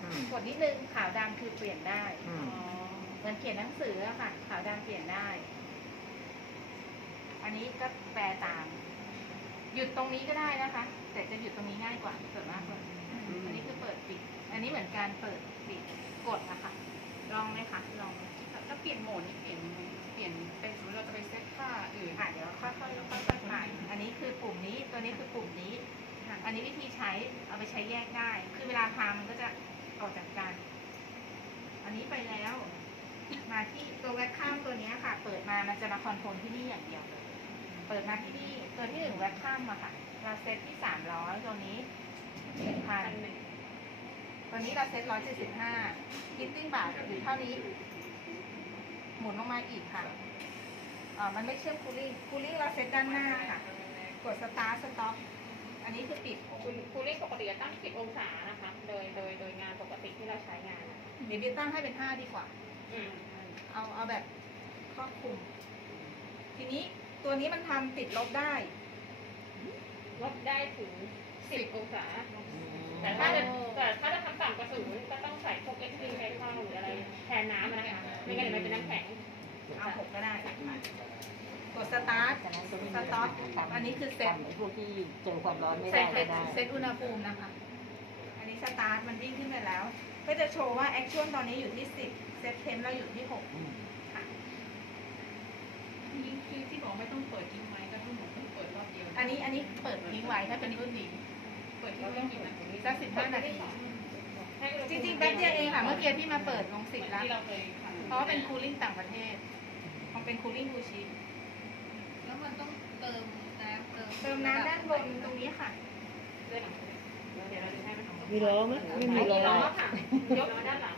อืมกดนิดนึงขาวดำคือเปลี่ยนได้อืม เหมือนเขียนหนังสืออะค่ะ ขาวดำเปลี่ยนได้ อันนี้ก็แปลตาม หยุดตรงนี้ก็ได้นะคะ แต่จะหยุดตรงนี้ง่ายกว่าส่วนมากเลยอันนี้คือเปิดปิด อันนี้เหมือนการเปิดปิดกดอะค่ะ ลองไหมคะลองไหมถ้าเปลี่ยนโหมดนี่เปลี่ยนยังไงเปลี่ยนเป็นสมมติเราจะไปเซตค่าอื่นอะเดี๋ยวค่อยๆค่อยๆไปอันนี้คือปุ่มนี้ตัวนี้คือปุ่มนี้ อันนี้วิธีใช้เอาไปใช้แยกได้ คือเวลาทำมันก็จะ ออกจากกัน อันนี้ไปแล้ว มาที่ตัวแว็กข้ามตัวนี้ค่ะ เปิดมามันจะมาคอนโทรลที่นี่อย่างเดียวเลยเปิดมาที่นี่ตัวที่หนึ่งแว็กข้ามมาค่ะ เราเซตที่สามร้อยตัวนี้หนึ่งพันตัวนี้เราเซตร้อยเจ็ดสิบห้าคิตติ้งบาทอยู่เท่านี้ หมุนลงมาอีกค่ะอ่ามันไม่เชื่อมคูลิ่งคูลิ่งเราเซตด้านหน้าค่ะ กดสตาร์สต็อป อันนี้คือปิดคูลิ่งปกติจะตั้ง 10 องศานะคะ โดย โดย โดยงานปกติที่เราใช้งานอะเดี๋ยวบิวตั้งให้เป็นห้าดีกว่า อืมเอาเอาแบบครอบคลุม ทีนี้ตัวนี้มันทำติดลบได้ ลดได้ถึง 10 องศา แต่ถ้าจะแต่ถ้าจะทำต่ำกว่าศูนย์ก็ต้องใส่พวกเอ็กซ์ตรีไซเคิลหรืออะไรแทนน้ำอะนะคะ ไม่งั้นเดี๋ยวมันเป็นน้ำแข็ง เอาหกก็ได้ กดสตาร์ทฉะนั้นก็สไม่ต็อปอันนี้คือเซ็ตทำไอ้พวกที่เจอความร้อนไม่เซ็ได้ตก็ได้เซ็ตอุณหภูมินะคะ อันนี้สตาร์ทมันวิ่งขึ้นไปแล้ว ก็จะโชว์ว่าแอคชั่นตอนนี้อยู่ที่สิบเซ็ตเทมเราอยู่ที่หกอืมค่ะนี่คือที่บอกไม่ต้องเปิดทิ้งไว้ก็ทั้งหมดต้องเปิดรอบเดียวอันนี้อันนี้เปิดทิ้งไว้ถ้าเป็นรุ่นนี้เปิดทิ้งไว้กี่นาทีสักสิบห้านาทีให้อุณหจภูมิริงๆแป๊บเดียวเองค่ะเมื่อกี้พี่มาเปิดลงสิบแล้ว ที่เราเคยทำเพราะว่าเป็นคูลิ่งต่างประเทศมันเป็นคูลิ่งบูชิแล้ว มันต้องเติมน้ำเติมเติมน้ำด้านบนตรงนี้ค่ะมีล้อไหมไม่มีล้อค่ะยกล้อด้านหลัง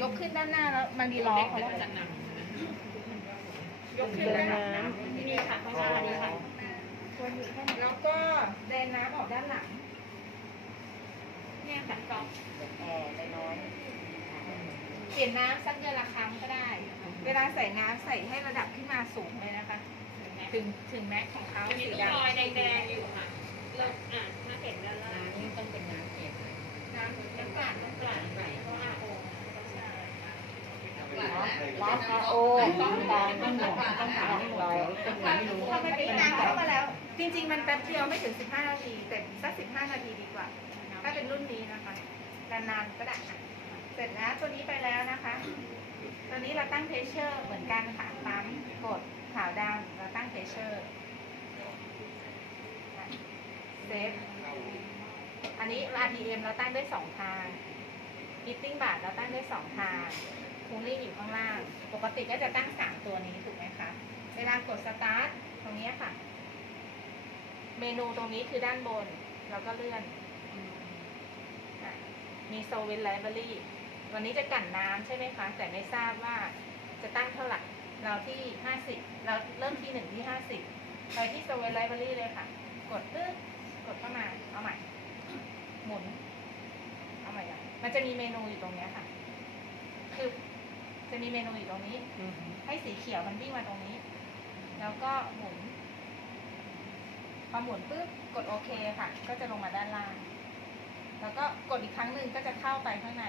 ยกขึ้นด้านหน้าแล้วมันดีล้อเขาแล้วจะหนักยกขึ้นด้านหลังมีค่ะข้างหน้านี้ค่ะแล้วก็แดนน้ำออกด้านหลังเนี่ยค่ะกรองแอร์น้อยเปลี่ยนน้ำสักเดือนละครั้งก็ได้ เวลาใส่น้ำใส่ให้ระดับขึ้นมาสูงเลยนะคะ ถึงถึงแม็กของเขาจะมีสีตรงดำรอยแดงๆอยู่ค่ะเราอะถ้าเห็นด้านล่างนี่ต้องเป็นน้ำเย็นน้ำน้ำกลั่นน้ำกลั่นใส่เพราะอาโอต้องใช้ร้านอาโอตามไม่หมดต้องหาให้หมดแล้วต้องหาไม่รู้พอมันมีน้ำเข้ามาแล้ว จริง ๆ มันแป๊บเดียวไม่ถึง 15 นาทีแต่สัก 15 นาทีดีกว่า ถ้าเป็นรุ่นนี้นะคะนานๆก็ได้ค่ะเสร็จแล้วตัวนี้ไปแล้วนะคะ ตัวนี้เราตั้งเพชเชอร์เหมือนกันค่ะปั๊มกด ขาวดำเราตั้งเพชเชอร์เซฟอันนี้ RPM เราตั้งได้สองทาง Heating bar เราตั้งได้สองทาง Cooling อยู่ข้างล่าง ปกติก็จะตั้งสามตัวนี้ถูกไหมคะ เวลากด start ตรงนี้ค่ะ เมนูตรงนี้คือด้านบนเราก็เลื่อน มีโซเวนไลบรารีวันนี้จะกั่นน้ำใช่ไหมคะ แต่ไม่ทราบว่าจะตั้งเท่าไหร่ เราที่ห้าสิบเราเริ่มที่หนึ่งที่ห้าสิบไปที่โซเวนไลบรารีเลยค่ะ กดปึ๊บกดเข้ามา เอาใหม่ หมุน เอาใหม่ก่อนมันจะมีเมนูอยู่ตรงเนี้ยค่ะ คือจะมีเมนูอยู่ตรงนี้ ให้สีเขียวมันวิ่งมาตรงนี้ แล้วก็หมุน พอหมุนปุ๊บกดโอเคค่ะ ก็จะลงมาด้านล่าง แล้วก็กดอีกครั้งหนึ่งก็จะเข้าไปข้างใน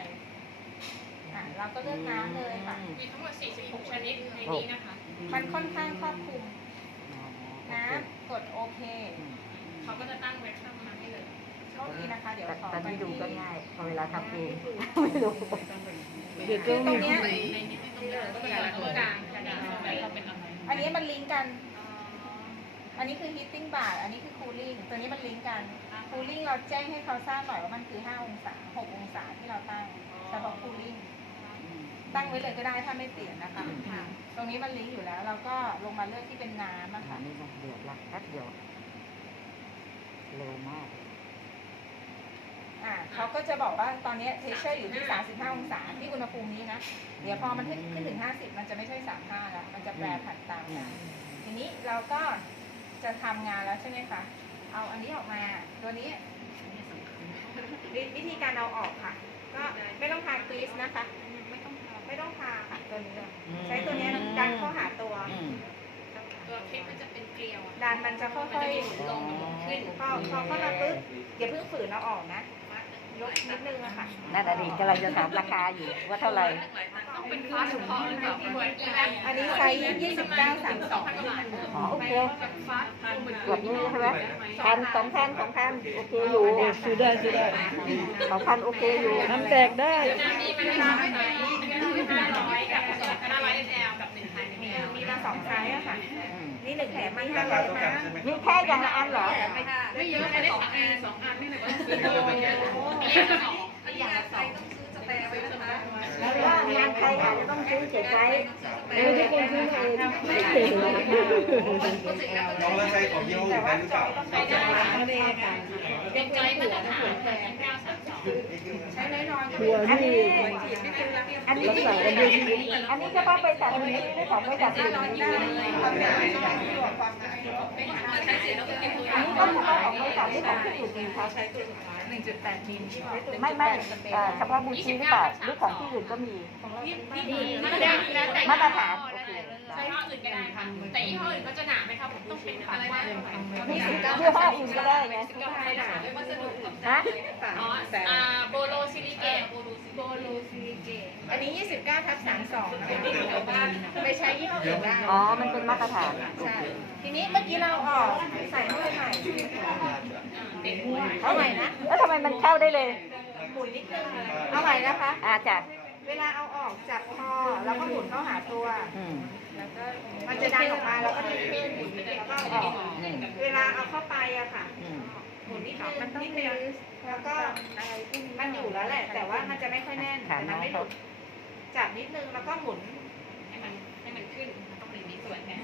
อะ เราก็เลือกน้ำเลยค่ะ มีทั้งหมด 46 ชนิดในนี้นะคะ มันค่อนข้างครอบคลุมน้ำกดโอเค เขาก็จะตั้งเว็บเข้ามาให้เลยโทษทีนะคะ เดี๋ยวแต่ขอตอนไปที่ดูที่ก็ง่ายพอเวลาทำเองไม่รู้ เดี๋ยวคือตรงเนี้ยในนี้ไม่ต้องเยอะต้องการตัวกลางกลางเราเป็นอะไรอันนี้มันลิงก์กัน อันนี้คือ heating bar อันนี้คือ cooling ตัวนี้มันลิงก์กัน cooling เราแจ้งให้เขาทราบหน่อยว่ามันคือ 5 องศา 6 องศาที่เราตั้งเฉพาะ cooling ตั้งไว้เลยก็ได้ถ้าไม่เปลี่ยนนะคะอืมตรงนี้มันลิงก์อยู่แล้ว เราก็ลงมาเลือกที่เป็นน้ำนะอัคะนนี้มันเดือดละแป๊บเดียวเร็วมากอ่าเขาก็จะบอกว่าตอนนี้เทเชอร์อยู่ที่ 35 องศาที่อุณหภูมินี้นะ เดี๋ยวพอมันขึ้นขึ้นถึง 50 มันจะไม่ใช่ 35 แล้ว มันจะแปรผันตามกันทีนี้เราก็จะทำงานแล้วใช่ไหมคะ เอาอันนี้ออกมา ตัวนี้ วิวิธีการเอาออกค่ะ ก็ไม่ต้องทากรีซนะคะ ไม่ต้องทาตัวนี้ใช้ตัวนี้ยดันเข้าหาตัวตัวคลิปมันจะเป็นเกลียวดันมันจะค่อยๆะมีนลงหมุขึ้นพอพอเข้ามาปุ๊บอย่าเพิ่งฝืนเราออกนะยกนิดนึงอะค่ะนั่นอดีตกำลังจะถามราคาอยู่ว่าเท่าไหร่อันนี้ไซส์ยี่สิบเก้าสามสองพันโอเคแบบนี้ใช่ไหมพันสองพันสองพันโอเคอยู่ซื้อได้ซื้อได้สองพันโอเคอยู่ ทำแตกได้้าร้อยกับ500 ml กับ 1,000 มี ml มีมาสองไซส์อะค่ะ นี่หนึ่งแถมไม่ห้าร้คาอยนนะใช่ไแค่อย่างละอันเหรอ ไม่เยอะอันสองอันสองอันนี่เลยว่าซื้อเยอะไปเยอะอย่างละสองแล้วก็งานใครอาจจะต้องซื้อเก็บไว้หรือทุกคนซื้อมาเองน้องแล้วใช้ของยี่ห้ออื่นได้หรือเปล่า เป็นไกด์มาตรฐาน9 3 ทัวร์อันที่นี้ อันนี้อันนี้ก็ป้าไปจัดตรงนี้ไม่ของไปจัดตรงนี้นี่ก็จะป้ความเป็ไปได้อันนี้ก็เฉพาะของบตัทที่ของที่อยู่ดีครับ1.8มิลบไม่ไม่เอ่อเฉพาะบูชีหรือเปล่าหรือของที่อื่นก็มี มาตรฐานโอเค ใช้ยี่ห้ออื่นก็ได้ค่ะแต่ยี่ห้ออื่นก็จะหนาไหมครับต้องเป็นปากว่ายี่ห้ออื่นก็ได้ไงฮะอ๋ออ่าโบโลซิลิเกตโบลูซิลิเกตอันนี้ 29ทับ32ไม่ใช้ยี่ห้ออื่นได้อ๋อ มันเป็นมาตรฐานใช่ทีนี้เมื่อกี้เราออกใส่เข้าไปใหม่เอาใหม่นะแล้วทำไมมันเข้าได้เลยหมุนนิดนึงเอาใหม่นะคะอาจัดเวลาเอาออกจากคอแล้วก็หมุนเข้าหาตัวอืม แล้วก็มันจะดันออกมาแล้วก็ดึงขึ้นแล้วก็เอาออกอืมเวลาเอาเข้าไปอะค่ะอืมหมุนนิดนึงนิดนึงแล้วก็มันอยู่แล้วแหละ แต่ว่ามันจะไม่ค่อยแน่นแต่มันไม่หลุดจับนิดนึงแล้วก็หมุน ให้มันให้มันขึ้นมันต้องมีส่วนแค่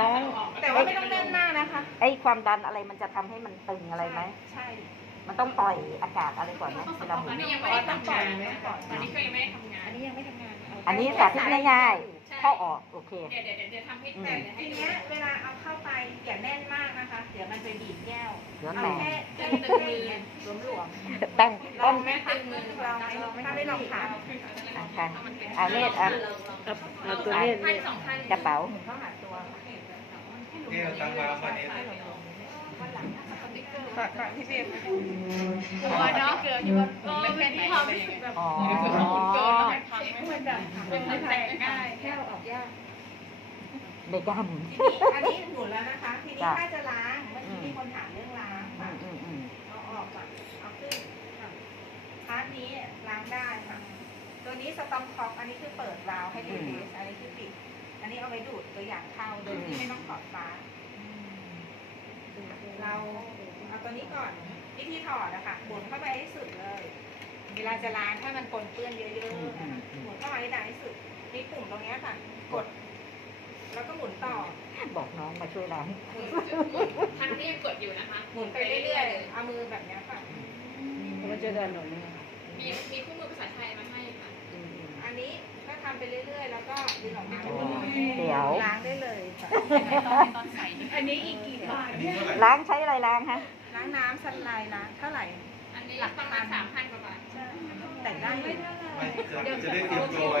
น้อง แต่ว่าไม่ต้องแน่นมากนะคะไอ้ความดันอะไรมันจะทำให้มันตึงอะไรไหม ใช่ มันต้องปล่อยอากาศอะไรก่อนไหมเวลาหมุอันนนี้ยังไม่ได้ทำงานตอนนี้ก็ยังไม่ได้ทำงานอันนี้ยังไม่ทำงานอันนี้สาธิตง่ายๆ เข้าออกโอเค เดี๋ยวเดี๋ยวเดี๋ยวทำให้แต่แต่ให้ทีดูเนี้ยเวลาเอาเข้าไปอย่าแน่นมากนะคะ เดี๋ยวมันจะดีดแก้วเดี๋ยวเอาแตกแค่แค่ตึงมือหลวมตั้งๆลต้อนงไหมตึงมือลองไหมถ้าไม่ลองถามอะค่ะอ่าเนตอะตัวนี้พันสองพันกระเป๋าหมุนเข้าหาตัวค่ะนี่เราตั้งมาวันนี้ ฝากฝากพี่เบมตัวเนาะเกิดที่ว่าไม่เป็นที่ความรู้สึกแบบอ๋อเกินแล้วมันพังไมันแบบเป็นแตกง่ายแค่เอาออกยากเด็กกล้มุนทีนี้อันนี้หมุนแล้วนะคะ ทีนี้ถ้าจะล้างเมื่อกี้มีคนถามเรื่องล้างอืค่ะมอืมอืมเอาออกก่อนเอาขึ้นค่ะพาร์ทนี้ล้างได้ค่ะ ตัวนี้สตอมคอกอันนี้คือเปิดวาล์วให้รีเลสอันนี้คือปิด อันนี้เอาไว้ดูดตัวอย่างเข้าโดยที่ไม่ต้องถอดฟ้าเรา เอาตัวนี้ก่อนวิธีถอดอะค่ะหมุนเข้าไปให้สุดเลย เวลาจะล้างถ้ามันปนเปื้อนเยอะๆนะคะหมุนเข้าไปให้ดังที่สุดมีปุ่มตรงเนี้ยค่ะ กด แล้วก็หมุนต่อ บอกน้องมาช่วยล้างทางนี้ยังกดอยู่นะคะหมุนไปเรื่อยๆเอามือแบบเนี้ยค่ะ มันจะดันหนุนมีมีคู่มือภาษาไทยมาให้ค่ะอันนี้ก็ ทำไปเรื่อยๆ แล้วก็ดึงออกมาเดี๋ยว ล้างได้เลยค่ะตอนใส่อันนี้อีกกี่บาทอันนี้เท่าไหร่ล้างใช้อะไรล้างฮะ ล้างน้ำสันไลน์ล้างเท่าไหร่ อันนี้ประมาณสามพันกว่าบาท แต่งได้อยู่ไม่จะจะได้เตรียมตัวไว้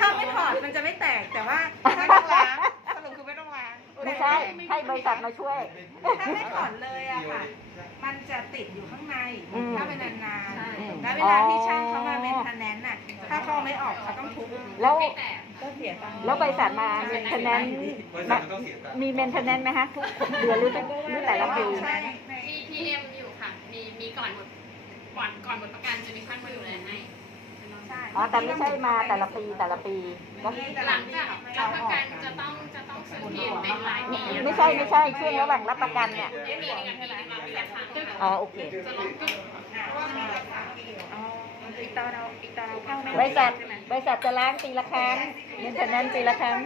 ถ้าไม่ถอดมันจะไม่แตกแต่ว่าไม่ต้องล้างสรุปคือไม่ต้องล้างไม่ใช่ให้บริษัทมาช่วย ถ้าไม่ถอดเลยอะค่ะ มันจะติดอยู่ข้างในอืมถ้าเป็นนานอืมๆแล้วเวลาที่ช่างเขามาเมนเทนแนนน่ะ ถ้าเขาไม่ออกเขาต้องทุบแล้วไม่แตกก็เสียตังค์แล้วบริษัทมาเมนเทนแนนบริษัทจะต้องเสียตังค์มีเมนเทนแนนไหมฮะทุกเดือนหรือหรือแต่ละปีใช่มี PM อยู่ค่ะ มีมีก่อนหมดก่อนก่อนหมดประกันจะมีช่างมาดูแลให้ใช่อ๋อแต่ไม่ใช่มาแต่ละปีแต่ละปีก็หลังจากรับประกันจะต้องจะต้องซื้อ PM เป็นรายปีไม่ใช่ไม่ใช่ช่วงระหว่างรับประกันเนี่ยไม่มีในการมีมาปีละครั้งค่ะอ๋อโอเคจะลงก็เพราะว่ามันจะสามปี อ๋ออีกตอนเราอีกตอนเราเข้าไม่บริษัทบริษัทจะล้างปีละครั้งเมนเทนแนนปีละครั้ง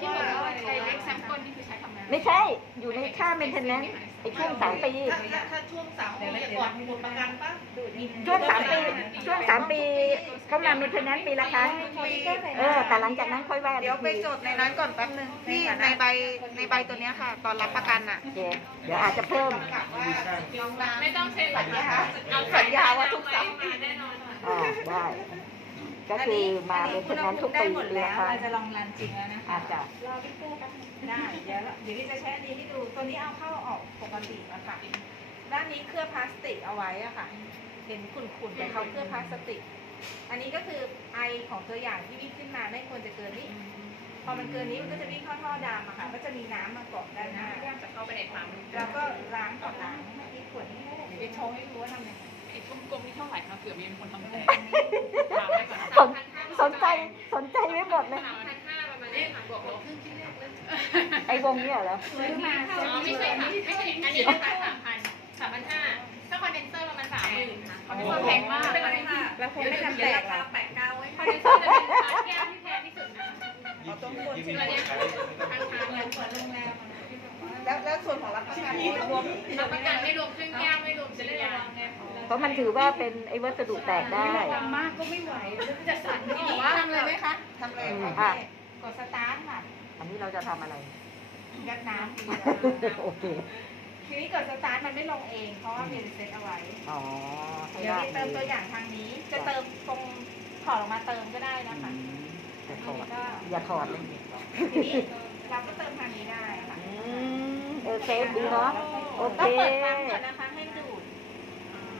ที่บอกว่าใช้เล็กแซมเปิลนี่คือใช้ทำงาน ไม่ใช่ อยู่ในค่าเมนเทนแนนไอ้ช่วงสามปีถ้าช่วงสามปีก่อนหมดประกันป่ะช่วงสามปี ช่วงสามปีเขามาเมนเทนแนนปีละครั้ง เออ แต่หลังจากนั้นค่อยว่ากันเดี๋ยวไปจดในนั้นก่อนแป๊บนึงที่ในใบในใบตัวเนี้ยค่ะ ตอนรับประกันอะ โอเคเดี๋ยวอาจจะเพิ่ม ไม่ต้องเซ็นสัญญาเอาสัญญาว่าทุกสามปีแน่นอนค่ะอ่าได้ ก็คือมาเป็นเช่นนั้นทุกปีหมดปีแล้ละวครั้งเราจะลองรันจริงแล้วนะคะอาจจะรอพี่โก้แป๊บนึงได้เดี๋ยวเดี๋ยวพี่จะใช้อันนี้ให้ดูตัวนี้เอาเข้าออกปกติอะค่ะด้านนี้เคลือบพลาสติกเอาไว้อะค่ะ เห็นขุ่นๆแต่เขาเคลือบพลาสติก อันนี้ก็คือไอของตัวอย่างที่วิ่งขึ้นมาไม่ควรจะเกินนี้พอมันเกินนี้มันก็จะวิ่งเข้าท่อดำอะค่ะ ก็จะมีน้ำมาเกาะด้านหน้าจะเข้าไปในปั๊มแล้วก็ล้างก่อนล้างที่ขวดนี้เดี๋ยวไปโชว์ให้ดูว่าทำยังไงไอ้กลมๆนี่เท่าไหร่คะเผื่อมีคนทำแตกถามไว้ก่อน สนสนใจสนใจไว้หมดเลย สามพันห้าประมาณนี้ค่ะบวกลบ ไอ้วงเนี้ยเหรอซื้อมาอ๋อไม่ใช่ค่ะไม่ใช่อันนี้ราคาสามพันสามพันห้าถ้าคอนเดนเซอร์ประมาณสามหมื่นค่ะคอนเดนเซอร์แพงมากเป็นไรค่ะแล้วคงไม่ทำแตกหรอกแปะกาไว้คอนเดนเซอร์จะเป็นพาร์ทแก้วที่แพงที่สุดนะยี่ยี่มีคนใช้ทางทางเหมือนเหมือนโรงแรมอะนะแล้วแล้วส่วนของรับประกันรวมรับประกันไม่รวมเครื่องแก้วไม่รวมชิ้นยาเพราะมันถือว่าเป็นไอ้วัสดุแตกได้ทำมากก็ไม่ไหวจะสั่นนี้ทำเลยไหมคะทำเลยค่ะกดสตาร์ทค่ะอันนี้เราจะทำอะไร ยัดน้ำโอเค ทีนี้กดสตาร์ทมันไม่ลงเอง เพราะว่ามีรีเซ็ตเอาไว้ อ๋อให้เดี๋ยวได้นี้เติมตัวอย่างทางนี้ จะเติมตรงถอดออกมาเติมก็ได้อืนะคะมอย่าถอดก็อย่าถอดเลยทีนี้เราก็เติมทางนี้ได้ค่ะอืมเออเซฟดีเนาะ โอเค ต้องเปิดปั๊มก่อนนะคะ ให้ดูด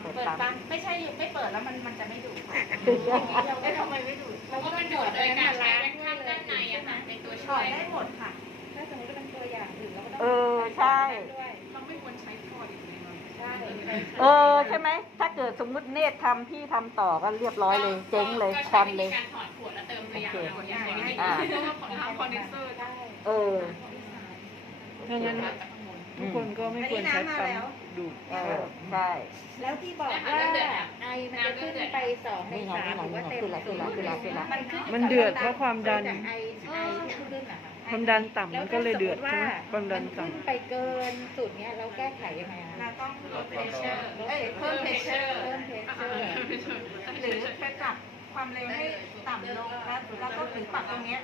เปิดเปิดปั๊ม ปั๊มไม่ใช่อยู่ไม่เปิดแล้วมันมันจะไม่ดูดอย่างนี้เราก็ทำไมไม่ดูดเพราะว่ามันดูดโดยการใช้แบคข้างด้านในอะค่ะเป็นตัวถช่อวดยได้หมดค่ะ ถ้าสมมติว่าเป็นตัว อย่างอื่นเราก็ต้องเออใช่ ด้วยเราไม่ควรใช้ทอดอีกเลยเนาะใช่เออใช่ไหมถ้าเกิดสมมุติเนตรทำพี่ทำต่อก็เรียบร้อยเลย เจ๊งเลยคอนเลยก็ใช้วิธีการถอดขวดแล้วเติมตัวอย่างเอาอย่างนี้อ่า เพราะว่าของทำคอนเดนเซอร์ได้เออ ถ้างั้น จากข้างบนทุกคนก็ไม่ควรใช้ปั๊มดูดเออใช่ แล้วที่บอกว่าไอมันจะขึ้นไปสองในสามหรือว่าเต็มขึ้นละขึ้นละขึ้นละขึ้นละมันขึ้นมันเดือดเพราะความดัน ไอไอขึ้นอะ ค่ะความดันต่ำมันก็เลยเดือดใช่ไหมความดันขึ้นต่ำไปเกินสุดเนี้ยเราแก้ไขยังไงอะเราต้องลดเพชเชอร์เอ้ยเพิ่มเพชเชอร์เพิ่มเพชเชอร์หรือไปปรับความเร็วให้ต่ำลงแล้วแล้วก็หรือปรับตรงเนี้ย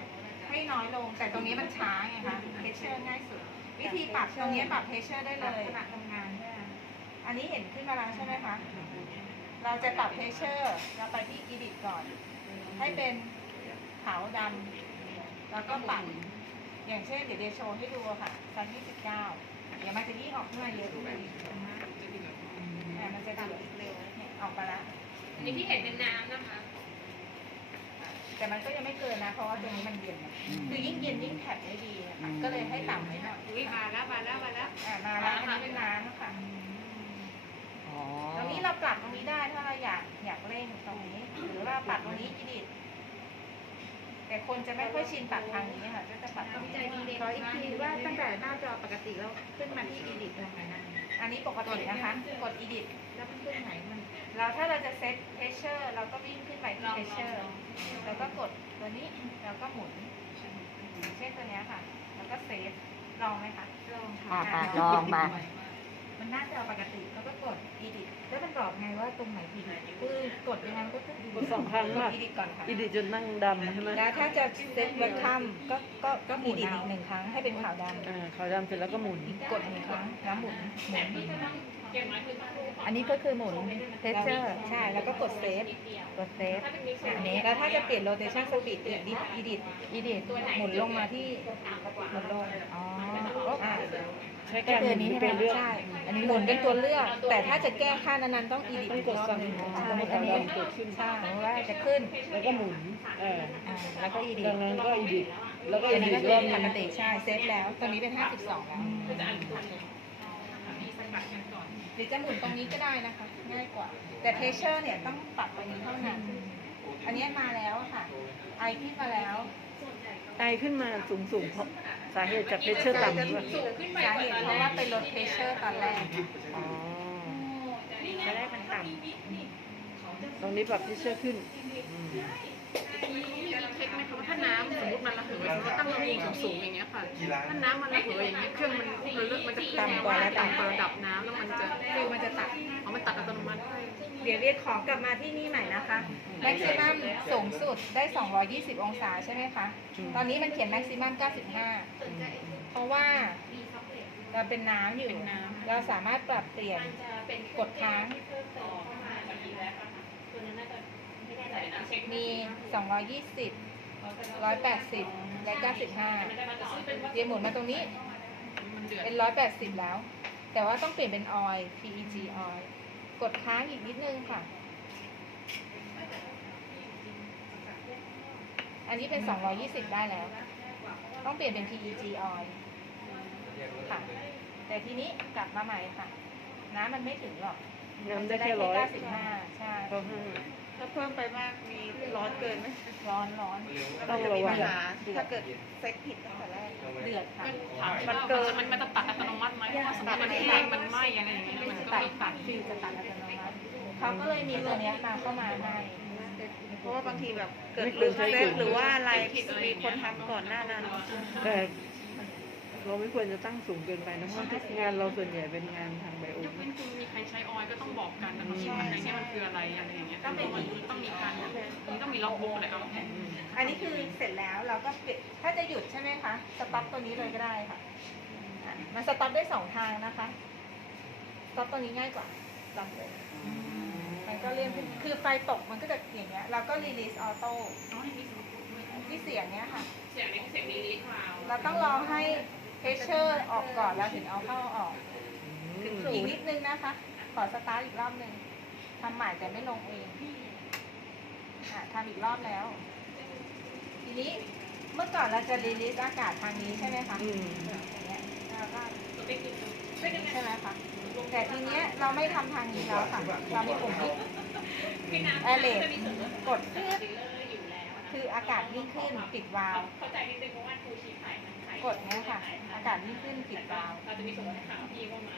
ให้น้อยลงแต่ตรงนี้มันช้าไงคะเพชเชอร์ง่ายสุด วิธีปรับตรงนี้ปรับเพชเชอร์ได้เลยขณะทำงานใช่ไหมอันนี้เห็นขึ้นมาแล้วใช่ไหมคะเราจะปรับเพชเชอร์เราไปที่อีดิทก่อน ให้เป็นขาวดำแล้วก็ปรับ อย่างเช่นเดี๋ยวเดยวโชว์ให้ดูอะค่ะซันที่สิบเก้าเดี๋ยวมันจะยิ่งออกขึ้นมาเยอะขึ้นมาอีกอ่ามันจะเดือดเร็วเนี่ยออกมาแล้วอันนี้ที่เห็นเป็นน้ำนะคะ แต่มันก็ยังไม่เกินนะ เพราะว่าตรงนี้มันเย็นนะคือยิ่งเย็นยิ่งแผดได้ดีนะคะก็เลยให้ต่ำไว้หน่อยอุ้ยมาแล้วมาแล้วมาแล้วอ่ามาแล้วอันนี้เป็นน้ำนะคะอ๋อตรงนี้เราปรับตรงนี้ได้ถ้าเราอยากอยากเร่งตรงนี้ หรือว่าปรับตรงนี้อีดิท แต่คนจะไม่ค่อยชินปรับทางนี้ค่ะก็จะปรับตรงนี้ขออีกทีว่าตั้งแต่หน้าจอปกติเราขึ้นมาที่อีดิทตรงไหนนะอันนี้ปกตินะคะ กดอีดิทแล้วมันขึ้นไหนมันเราถ้าเราจะเซตเพชเชอร์เราก็วิ่งขึ้นไปที่เพชเชอร์แล้วก็กดตัวนี้แล้วก็หมุนเช่นตัวเนี้ยค่ะ แล้วก็เซฟลองไหมคะลองอะค่ะอะลองมา มันน่าจะปกติแล้วก็กด edit แล้วมันบอกไงว่าตรงไหน edit คือกดยังไงมันก็ขึ้นกดสองครั้งกป่ะด edit ก่อนค่ะอีดิจนนั่งดำใช่ไหมแล้วถ้าจะเซตเวลคัมก็ก็ก็หมุนอีกหนึ่งครั้งให้เป็นขาวดอ่าขาวดำเสร็จแล้วก็หมุนำกดหนึ่งครั้งแล้วหมุนหมุนเก็บไม้คื อต้องรู้ก่อนอันนี้ก็คือหมุนเพชเชอร์ใช่ แล้วก็กดเซฟกดเซฟถ้าเป็นมิกซ์อันนี้แล้วถ้าจะเปลี่ยน rotation speed edit edit อีดิทหมุนลงมาที่ต่ำกว่าหมุนลงอ๋ออ่าใช้ก็การคือหมุอันนนี้ที่ใช่ไหมเป็นเรื่องใช่อันนี้หมุนเป็นตัวเลือก แต่ถ้าจะแก้ค่านั้นๆต้อง edit ต้องอีกกดรอบซ้ำหนึงอ๋อใช่ให้อัขานวนี้ดำเกิดขึ้นใช่ว่าจะขึ้นแล้วก็หมุนเอออ่าแล้วก็อีดิดังนั้นก็อีดิแล้วก็อัอีนนี้ดิก็รคืออบหปนึงกติใช่เซฟแล้วตัวนี้เป็น52แล้ว หรือจะหมุนตรงนี้ก็ได้นะคะ ง่ายกว่า แต่เพชเชอร์เนี่ยต้องปรับตรงนี้เท่านั้น อันนี้มาแล้วอะค่ะ ไอขึ้นมาแล้วไอขึ้นมาสูงสูงๆเพราะสาเหตุจากเพชเชอร์ต่ำด้วยสูงขึ้นไปสากเหว่าตุตอนเพราะแรว่ากไปลดเพชเชอร์ตอนแรกอ๋อตอนแรกมันต่ตรงนี้ปรับเพชเชอร์ขึ้นอืมมี เทคไหมคะว่าถ้าน้ำสมมติมันระเหยสมมติว่าตั้งลำโพงสูงๆอย่างเงี้ยค่ะกี่ล้านถ้าน้ำมันระเหยอย่างเงี้ยเครื่องมันมันเลือกมันจะขึ้นต่ำกว่าต่ำกว่าระดับน้ำแล้วมันจะฟิลมันจะตัดเอามันตัดอัตโนมัติเดี๋ยวเรียกของกลับมาที่นี่ใหม่นะคะแม็กซิมัมสูงสุดได้ 220 องศาใช่ไหมคะ ตอนนี้มันเขียนแม็กซิมัม 95 เพราะว่าเราเป็นน้ำอยู่ เราสามารถปรับเปลี่ยนจะเป็นกดค้างที่เพิ่ มเติมเข้ามาจากอีแล้วค่ะตัวนั้นน่าจะไม่ได้มีสองร้อยยี่สิบร้อยแปดสิบและเก้าสิบห้าเดี๋ยวหมุนมาตรงนี้มันเดือดเป็นร้อยแปดสิบแล้ว แต่ว่าต้องเปลี่ยนเป็นออย PEG ออย กดค้างอีกนิดนึงค่ะ อันนี้เป็น 220 ได้แล้ว ต้องเปลี่ยนเป็น PEG ออยค่ะ แต่ทีนี้กลับมาใหม่ค่ะ น้ำมันไม่ถึงหรอกน้ำได้จะได้แค่ร้อยแค่95ใช่ก็ห้า ถ้าเพิ่มไปมากมีร้อนเกินไหมร้อนร้อนต้องระมีวัปังญหาถ้าเกิดเซ็ตผิดตั้งแต่แรกเดือดค่ะมันเกินมันมันจะตัดอัตโนมัติไหมเพราะว่าสมมติมันแห้งมันไหม้อะไรอย่างเงี้ยมันก็ตัดไม่ตัดฟิวจะตัดอัตโนมัติเขาก็เลยมีตัวเนี้ยมาเข้ามาให้เพราะว่าบางทีแบบเกิดลืมเซ็ตหรือว่าอะไรมีคนทำก่อนหน้านั้นแต่ เราไม่ควรจะตั้งสูงเกินไปนะเพราะงานเราส่วนใหญ่เป็นงานทางไบโอยกเว้นคุณมีใครใช้ออยก็ต้องบอกกันนะว่ามันในเนี้ยมันคืออะไรอะไรอย่างเงี้ยต้องมันต้องมีการมันต้องมีล็อกบุ๊กอะไรเอาอันนี้คือเสร็จแล้วเราก็ปิดถ้าจะหยุดใช่ไหมคะสต็อปตัวนี้เลยก็ได้ค่ะอะมันสต็อปได้สองทางนะคะสต็อปตัวนี้ง่ายกว่าลองเลยมันก็เลื่อนขึ้นคือไฟตกมันก็จะอย่างเงี้ยเราก็รีลีสออโต้ที่เสียงเนี้ยค่ะ เสียงนี้เสียงนี้ลิคราวเราต้องรอให้ เพชเชอร์ออกก่อนแล้วถึงเอาเข้าออก อีกนิดนึงนะคะ ขอสตาร์ทอีกรอบหนึ่งทำใหม่แต่ไม่ลงเองอะทำอีกรอบแล้ว ทีนี้เมื่อก่อนเราจะรีลิสอากาศทางนี้ใช่ไหมคะอืม อย่างเงี้ยแล้วก็ใช่ไหมคะแต่ทีเนี้ยเราไม่ทำทางนี้แล้วค่ะ เรามีปุ่มนี้แอร์เลสกดปึ๊บคืออากาศวิ่งขึ้นปิดวาล์วเข้าใจนิดนึงเพราะว่าครูชี้ไข่มันไข่ กดเนี้ยค่ะ อากาศวิ่งขึ้นปิดวาล์วเราจะมีส่งให้ข่าวพี่ว่ามา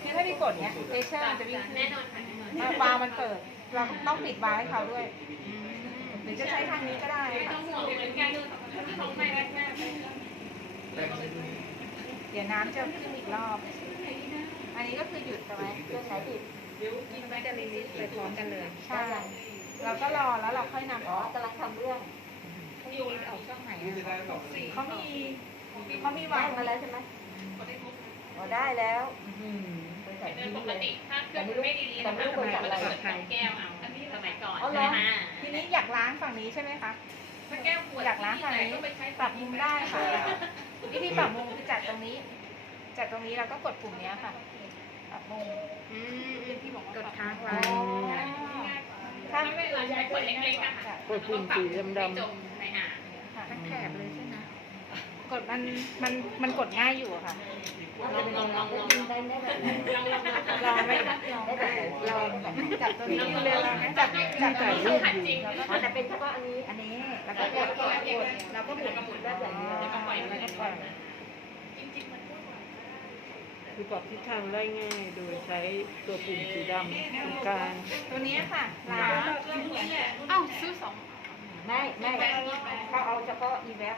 คือถ้าพี่กดเนี้ยเพชเชอร์มันจะวิ่งขึ้นแน่นอนค่ะแน่นอนอะวาล์วมันเปิด เราต้องปิดวาล์วให้เขาด้วยหรือจะใช้ทางนี้ก็ได้ไม่ต้ค่ะองห่วงเหมือนกันที่ท้องไม่แรกแรกเดี๋ยวน้ำจะขึ้นอีกรอบ อันนี้ก็คือหยุดใช่ไหมเพื่อใช้ปิดมันจะรีลิสไปพร้อมกันเลย ใช่ เราก็รอแล้วเราค่อยนำออกกำลังทำเรื่อง ยูออกช่องไหนอะเขามีเขามีวางมาแล้วใช่ไหมอ๋อได้แล้วอืมไปใส่โดที่ยปกเลยติถ้าเครื่องไม่ดีๆนะคะมันก็จะเปิดแก้วเอาอันนี้สมัยก่อนเอเหรใช่อไหมทีนี้อยากล้างฝั่งนี้ใช่ไหมคะถ้าแก้วขวดอยากล้างฝั่งนี้ปรับมุมได้ค่ะวิธีปรับมุมคือจัดตรงนี้ จัดตรงนี้แล้วก็กดปุ่มเนี้ยค่ะปรับมุมอืมที่บอกกดค้างไว้ ถ้าถ้าเวลาใช้ขวดเล็กๆอะค่ะกดปุ่มสีดำจมในอ่างค่ะทั้งแถบเลยใช่ไหมกดมันมันมันกดง่ายอยู่อะค่ะ ลองลองลองลองลองลองลองลองไหมคะลองได้ลองจับตัวนี้เลยจับจับตัวนี้ขัดจริงอ๋อแต่เป็นเฉพาะอันนี้อันนี้แล้วก็กดกดกดแล้วก็หมุนหมุนแบบอย่างนี้แล้วก็ปล่อยแล้วก็ปล่อยๆ คือปรับทิศทางได้ง่าย โดยใช้ตัวปุ่มสีดำตรงกลาง ตัวนี้ค่ะล้างอ้าวซื้อสองไม่ไม่เขาเอาเฉพาะอีแวบ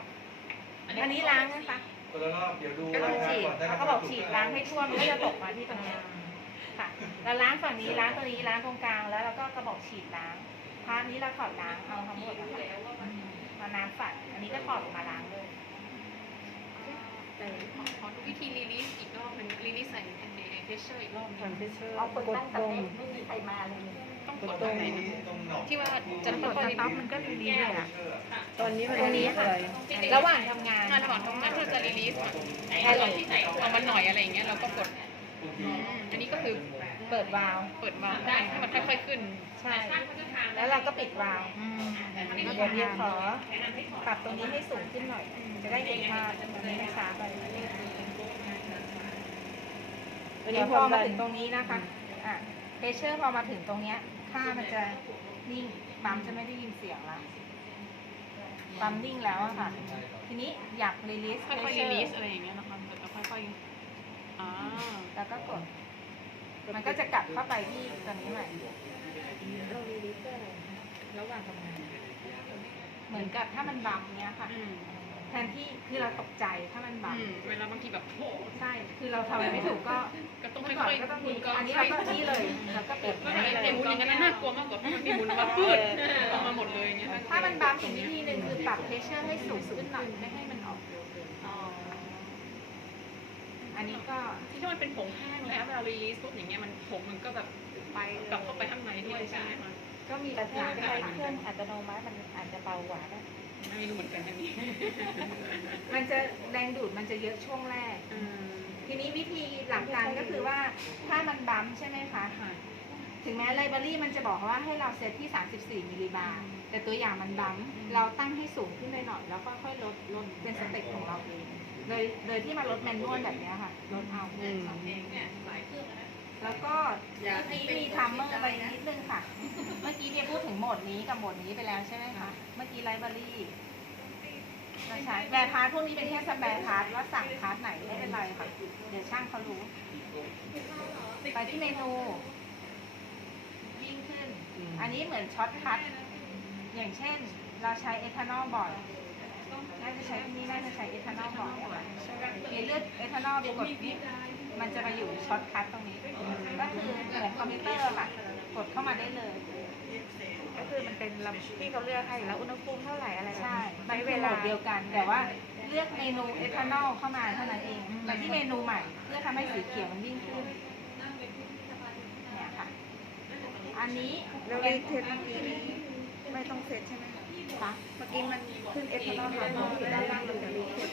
อันนี้ล้างนะคะคนละรอบเดี๋ยวดูก็ต้องฉีดเขาก็บอกฉีดล้างให้ทั่วมันก็จะตกมาที่ตรงนี้ค่ะแล้วล้างฝั่งนี้ล้างตัวนี้ล้างตรงกลางแล้วเราก็กระบอกฉีดล้างพาร์ทนี้เราถอดล้างเอาทั้งหมดนะคะเอาน้ำฝัดอันนี้ก็ถอดออกมาล้าง เลยขอขอดูวิธีรีลิสอีกรอบหนึ่งรีลิสใส่เพชเชอร์อีกรอบหนึ่งทางเพชเชอร์เอาคนกดตั้งตรงไม่มีใครมาเลยต้องกกดดตรงไหนตรงหนองที่ว่าจะกต้องดสต็อปมันก็รีลิสเลยอะตอนนี้มันตัวนี้ค่ะอะไรระหว่างทำงาน งานถอดทำงานถ้าจะรีลิสเอาเราที่ใส่เอามันหน่อยอะไรอย่างเงี้ยเราก็กดอืมอันนี้ก็คือ เปิดวาล์วเปิดวาล์วได้ให้มันค่อยๆขึ้น ใช่ แล้วเราก็ปิดวาล์วเดี๋ยวเดี๋ยวขอปรับตรงนี้ให้สูงขึ้นหน่อย จะได้เห็นภาพตรงนี้ไม่ช้าไปอันเดี๋นี้ยวคพวาอมมาดันถึงตรงนี้นะคะอะเพชเชอร์พอมาถึงตรงเนี้ย ค่ามันจะนิ่งปั๊มจะไม่ได้ยินเสียงละปั๊มนิ่งแล้วอะค่ะ ทีนี้อยากรีลิสค่อยๆรีลิสอะไรอย่างเงี้ยนะคะมันจะค่อยๆอ่าแล้วก็กด มันก็จะกลับเข้าไปที่ตัวนี้ใหม่ เรารีลิสได้ระหว่างทำงานเหมือนกับถ้ามันบัมเนี้ยค่ะ อืมแทนที่คือเราตกใจถ้ามันบัมอืมเวลาบางทีแบบโอ้ใช่ คือเราทำอะไรไม่ถูกก็ก็ต้องเมื่ค่อก่อนอยๆก็ต้องหมุมีนก็อันนี้ใช่เราก็ที่เลยแล้วก็ปิดไม่เป็นไรเอ็มหมุนอย่างนั้นน่ากลัวมากกว่าเพราะมันมีหมุนมาพืดออกมาหมดเลยอย่างเงี้ยถ้ามันบัมอีกวิธีหนึ่งคือปรับเพชเชอร์ให้สูงขึ้นหน่อยไม่ให้มันออกเร็วเกินไปอันนี้ก็ ที่ถ้ามันเป็นผงแห้งแล้วเวลารีลิส ปุ๊บอย่างเงี้ยมันผงมันก็แบบไปกลับเข้าไปข้างในด้วยใช่ไหมคะก็มีปัญหาใช้เครื่องอัตโนมัติมันอาจจะเบากว่าได้ไม่รู้เหมือนกันอันนี้มันจะแรงดูดมันจะเยอะช่วงแรกทีนี้วิธีหลักการก็คือว่าถ้ามันบัมป์ใช่ไหมคะถึงแม้ไลบรารีมันจะบอกว่าให้เราเซตที่ 34 มิลลิบาร์แต่ตัวอย่างมันบัมป์เราตั้งให้สูงขึ้นหน่อยๆแล้วก็ค่อยลดลดเป็นสเต็ปของเราเองโดยโดยที่มาลดแมนนวลแบบเนี้ยค่ะลดเอาอืม แล้วก็เมื่อกี้มีทัมเมอร์ไปนิดนึงค่ะ เมื่อกี้เนี่ยพูดถึงโหมดนี้กับโหมดนี้ไปแล้วใช่ไหมคะ เมื่อกี้ไลบรารีเราใช้แบร์พาร์ทพวกนี้เป็นแค่สแปร์พาร์ทว่าสั่งพาร์ทไหนไม่เป็นไรค่ะ เดี๋ยวช่างเขารู้ ไปที่เมนู วิ่งขึ้น อันนี้เหมือนช็อตคัทอย่างเช่น เราใช้เอทานอลบ่อยน่าจะใช้ที่นี่น่าจะใช้เอทานอลบ่อยมีเลือดเอทานอลไปกดปุ๊บ มันจะมาอยู่ช็อตคัทตรงนี้ ก็คือเหมือนคอมพิวเตอร์ค่ะกดเข้ามาได้เลย ก็คือมันเป็นลำที่เขาเลือกให้อยู่แล้วอุณหภูมิเท่าไหร่อะไรแบบใช่นี้มันใช้เวเวลาลาเดียวกัน แต่ว่าเลือกเมนูเอทานอลเข้ามาเท่านั้นเองไปที่เมนูใหม่เพื่อทำให้สีเขียวมันวิ่งขึ้นเนี่ยค่ะ อันนี้แล้วรีเทสเมื่อกี้นี้ไม่ต้องเซตใช่ไหมคะคะเมื่อกี้มันขึ้นเอทานอลหอมอยู่ด้านล่างมันจะรีเทส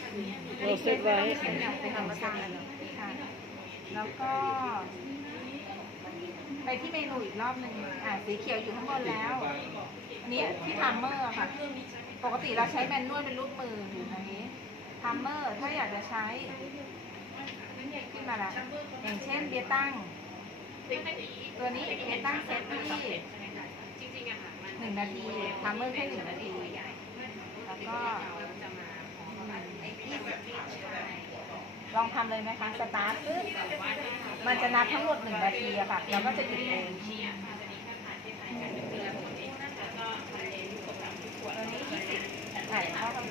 เราเซตไว้เป็นธรรมชาติใช่ แล้วก็ ไปที่เมนูอีกรอบหนึ่งอ่าสีเขียวอยู่ข้างบนแล้ว อันนี้ที่ทัมเมอร์ค่ะ ปกติเราใช้แมนนวลเป็นรูปมืออยู่ตรงนี้ทัมเมอร์ถ้าอยากจะใช้ ขึ้นมาล้วอย่างเช่นเบียตั้ง ตัวนี้เบียตั้งเซตที่จริงๆอะค่ะหนึ่งนาทีทัมเมอร์แค่หนึ่งนาที แล้วก็ ลองทำเลยไหมคะ สตาร์ทปึ๊บมันจะนับทั้งหมดหนึ่งนาทีอะค่ะ แล้วก็จะหยุดเองตัวนี้ยี่สิบถ่ายเข้ากัน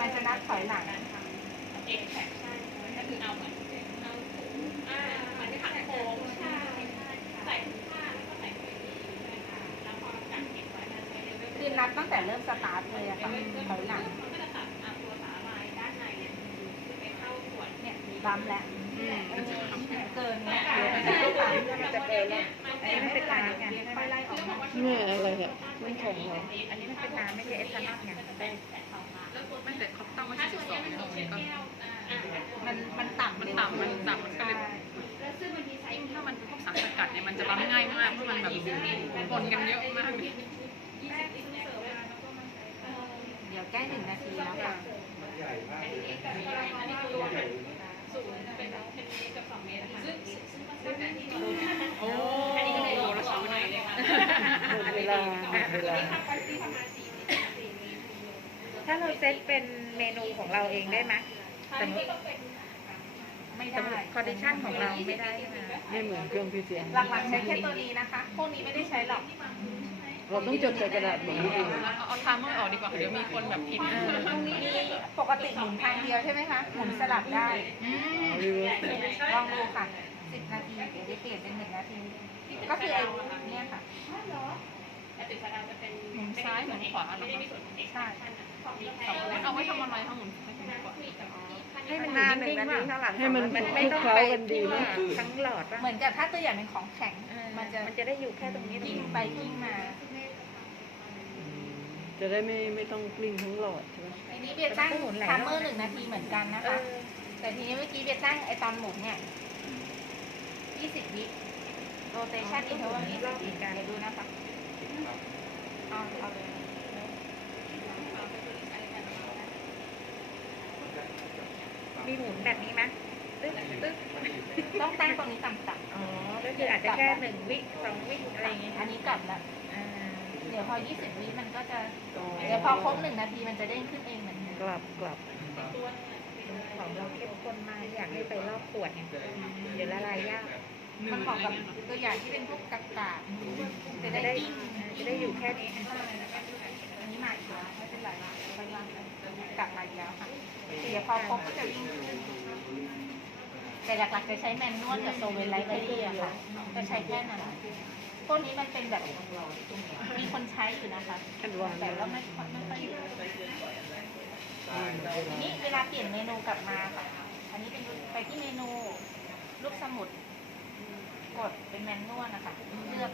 มันจะนับถอยหลังเอ็กแพคใช่ก็คือเอาเหมือนเอาอ่าเหมือนที่ถักโค้งใส่ผ้าแล้วก็ใส่ถุงนี้ใช่ะแล้วพอจับเก็บไว้มันก็จะคือนับตั้งแต่เริ่มสตาร์ทเลยอะค่ะถอยหลัง เนี่ยบัมแล้วเกินเนี่ยมันจะเกินแล้วอันนี้ไม่เป็นน้ำไงค่อยไล่ออกมาแม่อะไรอะมันของเราอันนี้มันเป็นน้ำไม่ใช่เอทานอลไงไม่แต่เขาตั้งไว้42แล้วมันก็มันมันต่ำมันต่ำมันต่ำมันก็เลยแล้วซึ่งมันมีไซส์ถ้ามันเป็นพวกสารสกัดเนี่ยมันจะรับง่ายมากเพราะมันแบบปนกันเยอะมากเลยเดี๋ยวใกล้หนึ่งนาทีแล้วค่ะ โอ้เราใช้ไม่ได้เลยค่ะหมดเวลาหมดเวลาถ้าเราเซตเป็นเมนูของเราเองได้ไหมสมมติไม่ได้คอนดิชันของเราไม่ได้ไม่เหมือนเครื่องพีเสียงหลักๆใช้แค่ตัวนี้นะคะ พวกนี้ไม่ได้ใช้หรอก เราต้องจดใส่กระดาษแบบนี้เองเอาเอาทามเมอร์ออกดีกว่าเดี๋ยวมีคนแบบผิดพวกนี้มีปกติหมุนทางเดียวใช่ไหมคะ หมุนสลับได้เอารีเวิร์สลองดูค่ะสิบนาทีเดี๋ยวได้เปลี่ยนเป็นหนึ่งนาที ก็คือไอ้เนี่ยค่ะแต่ตึกของเราจะเป็นหมุนซ้ายหมุนขวาเหรอไม่ได้คะมีส่วนของเอกใช่เอาไว้ทำอะไรคะหมุนซ้ายหมุนขวาให้มันนานหนึ่งนาทีเท่าไหร่ให้มันมันคไม่ลุกต้องเคล้าไปกันดีนะทั้งหลอดป่ะเหมือนกับถ้าตัวอย่างเป็นของแข็ง มันจะมันจะได้อยู่แค่ตรงนี้กิ้งไปกิ้งมา จะได้ไม่ไม่ต้องกลิ้งทั้งหลอดใช่ไหมทีนี้เบียร์ตั้งทัมเมอร์หนึ่งนาทีเหมือนกันนะคะ แต่ทีนี้เมื่อกี้เบียร์ตั้งไอตอนหมุนเนี่ย20วิโรเตชันอินเทอร์วัล20วิกันเดี๋ยวดูนะคะเอาเอาเลยมีหมุนแบบนี้ไหมตึ๊กตึ๊กต้องตั้งตรงนี้ต่ำอ๋อ ก็คืออาจจะแค่หนึ่งวิสองวิอะไรอย่างเงี้ยๆอันนี้กลับแล้วอ่า เดี๋ยวพอ 20วิมันก็จะเดี๋ยวพอครบหนึ่งนาทีมันจะเด้งขึ้นเองเหมือนกันกลับกลับของเราเข้มข้นมากอยากให้ไปรอบขวดเนี่ยเดี๋ยวละลายยาก มันเหมาะกับตัวอย่างที่เป็นพวกกากาจะจะได้ได้กิ้งจะได้อยู่แค่นี้อันนี้ใหม่ค่ะไม่เป็นไรไปวางกันกลับมาอีกแล้วค่ะเดี๋ยวพอครบก็จะวิ่งขึ้นแต่หลักๆจะใช้แมนนวลกับโซเวนไลท์ไบเดียค่ะจะใช้แค่นั้น พวกนี้มันเป็นแบบมีคนใช้อยู่นะคะอันวางแต่ว่าไม่ค่อยไม่ค่อยอยู่ทีนี้เวลาเปลี่ยนเมนูกลับมาค่ะ อันนี้เป็นไปที่เมนูลูกสมุด กดเป็นแมนนวลนะคะเลือก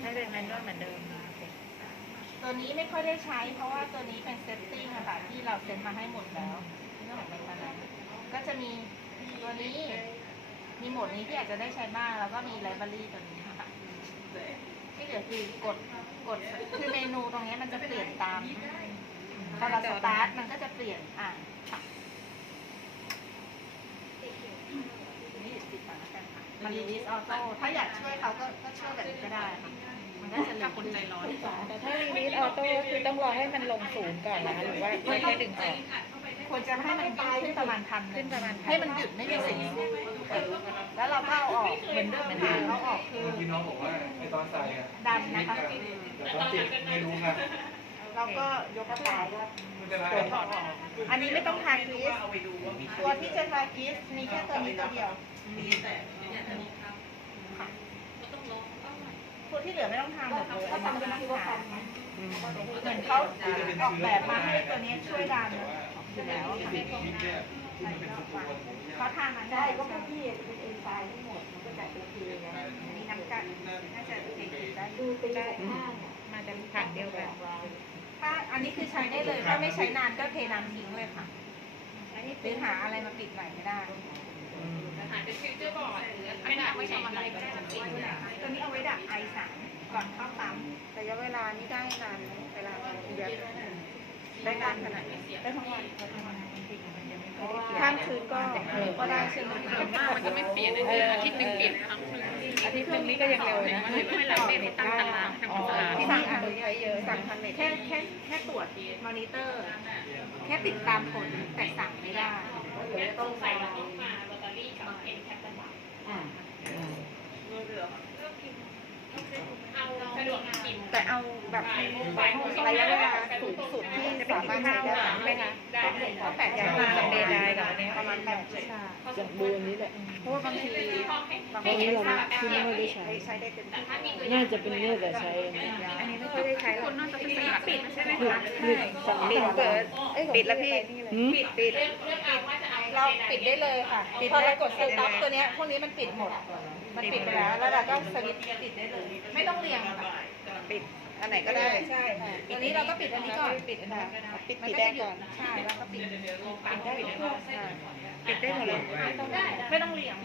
ไม่เป็นแมนนวลเหมือนเดิมโอเคตัวนี้ไม่ค่อยได้ใช้ เพราะว่าตัวนี้เป็นเซตติ้งอะค่ะที่เราเซตมาให้หมดแล้วเรื่องของในตอนนั้นก็จะมีตัวนี้ มีโหมดนี้ที่อาจจะได้ใช้บ้างแล้วก็มีไลบรารีตัวนี้ค่ะ ที่เหลือคือกดกดคือเมนูตรงนี้มันจะเปลี่ยนตามพอเราสตาร์ทมันก็จะเปลี่ยนอะค่ะนี่ติดก่อนแล้วกันค่ะมันรีลิสออโต้ถ้าอยากช่วยเขาก็ก็ช่วยแบบนี้ก็ได้ค่ะมันก็จะเร็ถ้าวคนใจร้อนแต่ถ้ารีลิสออโต้ก็คือต้องรอให้มันลงศูนย์ก่อนนะคะหรือว่าค่อยๆดึงออกควรจะให้มันขึ้นประมาณพันหขึ้นึ่นงประมาณพันให้มันหยุดไม่มีเสียง แล้วเราก็เอาออกเหมือนเดิมค่ะเอาออกคือที่น้องบอกว่าไอตอนใส่อะดันนะคะแต่ตอนติดไม่รู้ครับเราก็ยกขึ้นไม่เป็นไรอันนี้ไม่ต้องทาครีสตัวที่จะทาครีสมีแค่ตัวนี้ตัวเดียวค่ะตัวที่เหลือไม่ต้องทาหมดเลยก็ทำเป็นที่ว่าเหมือนเขาออกแบบมาให้ตัวนี้ช่วยดันอยู่แล้วค่ะ คลิปเนี่ยที่มันเป็นสตูนเขาทามันได้ได้ก็ก็พวกพี่เป็นเอนไซม์ทั้งหมดมันก็จะโอเคไงมีน้ำกันน่าจะเทคได้ดูเป็นของห้างอะมาจากถังเดียวกันถ้าอันนี้คือใช้ได้เลย ถ้าไม่ใช้นานก็เทน้ำทิ้งเลยค่ะหรือหาอะไรมาปิดใหม่ไม่ได้หาเป็นฟิวเจอร์บอร์ดหรืออันนี้เอาไว้ทำอะไรก็ได้ทั้งสิ้นตัวนี้เอาไว้ดับไอสารก่อนเข้าปั๊มระยะเวลานี่ได้นานไหมเวลาเราเยอะได้นานขนาดไหนได้ทั้งวัน ข้ามคืนก็ก็ได้ใช่ไหมส่วนมากมันจะไม่เปลี่ยนเลยอาทิตย์หนึ่งเปลี่ยนครั้งหนึ่งอาทิตย์หนึ่งนี่ก็ยังเร็วนะไม่ไม่หลังเด็กตั้งตารางทำความสะอาดที่สั่งคนใช้เยอะสั่งทางเน็ตแค่แค่แค่ตรวจมอนิเตอร์ แค่ติดตามผลแต่สั่งไม่ได้ต้องใส่แล้วต้องมาลอตเตอรี่กับเอ็นแคปตลาดเอาสะดวกกิน แต่เอาแบบระยะเวลาสูงสุดที่สามารถใช้ได้ไหมคะได้เลยเพราะแปดอย่างกับเดย์ไดกับอันนี้ประมาณแบบใช่จากดูอันนี้แหละเพราะว่าบางทีตรงนี้เราที่ไม่ได้ใช้ใช้ได้เต็มที่ถ้ามีตัวน่าจะเป็นเนี่ยแต่ใช้อันนี้อันนี้ไม่ค่อยได้ใช้หรคอกนน่าจะเป็นปิดใช่ไหมนี่คะนี่สั่งปิดต่อเปิดปิดแล้วพี่หืมปิดปิดเลือกเลือกเอาว่าจะเอาเราปิดได้เลยค่ะพอเรากดสต็อปตัวเนี้ยพวกนี้มันปิดหมด มันปิดไปแล้วแล้วเราก็สวิตช์ปิดได้เลย ไม่ต้องเรียงค่ะปิดอันไหนก็ได้ใช่ตัวนี้เราก็ปิดอันนี้ก่อนปิดอันนี้ปิดมันสีก็แดจะงหยุก่อดนใช่แล้วก็ปิดปิดได้ทุกเครื่องปิดได้หมดเลยไม่ต้องเรียง